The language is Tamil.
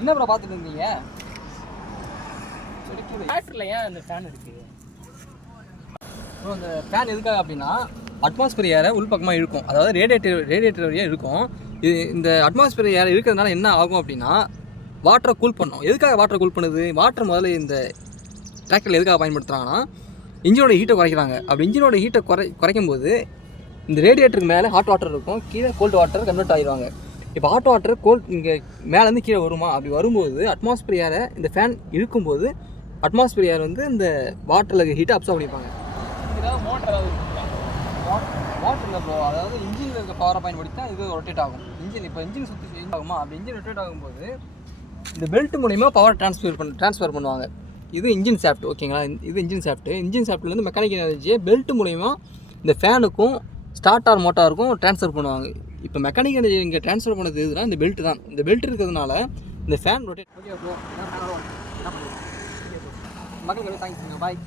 என்ன ப்ரோ பார்த்துட்டு இருந்தீங்க? ஃபேக்டரியில் ஏன் அந்த ஃபேன் இருக்குது ப்ரோ? அந்த ஃபேன் எதுக்காக அப்படின்னா அட்மாஸ்பியர் ஏரை உள்பக்கமாக இழுக்கும். அதாவது ரேடியேட்டர் வழியாக இருக்கும். இது இந்த அட்மாஸ்பியர் ஏரை இருக்கிறதுனால என்ன ஆகும் அப்படின்னா வாட்டரை கூல் பண்ணும். எதுக்காக வாட்டரை கூல் பண்ணுது? வாட்டர் முதல்ல இந்த டிராக்டரில் எதுக்காக பயன்படுத்துகிறாங்கன்னா இன்ஜினோட ஹீட்டை குறைக்கிறாங்க. அப்படி இன்ஜினோட ஹீட்டை குறைக்கும் போது இந்த ரேடியேட்டருக்கு மேலே ஹாட் வாட்டர் இருக்கும், கீழே கோல்டு வாட்டர் கன்வெர்ட் ஆகிடுவாங்க. இப்போ ஹாட் வாட்டர் இங்கே மேலேருந்து கீழே வருமா? அப்படி வரும்போது அட்மாஸ்பியர் ஏரை இந்த ஃபேன் இழுக்கும்போது அட்மாஸ்பியர் ஏர் வந்து இந்த வாட்டரில் ஹீட்டை அப்சர்வ் பண்ணிப்பாங்க. ஏதாவது மோட்டர் ஏதாவது மோட்டர் இல்லை ப்ரோ, அதாவது இன்ஜினில் இருக்க பவரை பயன்படுத்தி தான் இது ரொட்டேட் ஆகும். இன்ஜின் சுற்றி ஆகுமா? அப்படி இன்ஜின் ரொட்டேட் ஆகும்போது இந்த பெல்ட் மூலிமா பவர் ட்ரான்ஸ்ஃபர் பண்ணுவாங்க. இது இன்ஜின் ஷாஃப்ட், ஓகேங்களா? இது இன்ஜின் ஷாஃப்ட்டு. இன்ஜின் ஷாஃப்ட்லேருந்து மெக்கானிக்கல் எனர்ஜியை பெல்ட் மூலிமா இந்த ஃபேனுக்கும் ஸ்டார்டர் மோட்டாருக்கும் ட்ரான்ஸ்ஃபர் பண்ணுவாங்க. இப்போ மெக்கானிக்கல் எனர்ஜி இங்கே ட்ரான்ஸ்ஃபர் பண்ணது எதுனா இந்த பெல்ட் தான். இந்த பெல்ட் இருக்கிறதுனால இந்த ஃபேன் ரொட்டேட். ஓகே ப்ரோ, மக்களுக்கு தேங்க்ஸ், பாய்.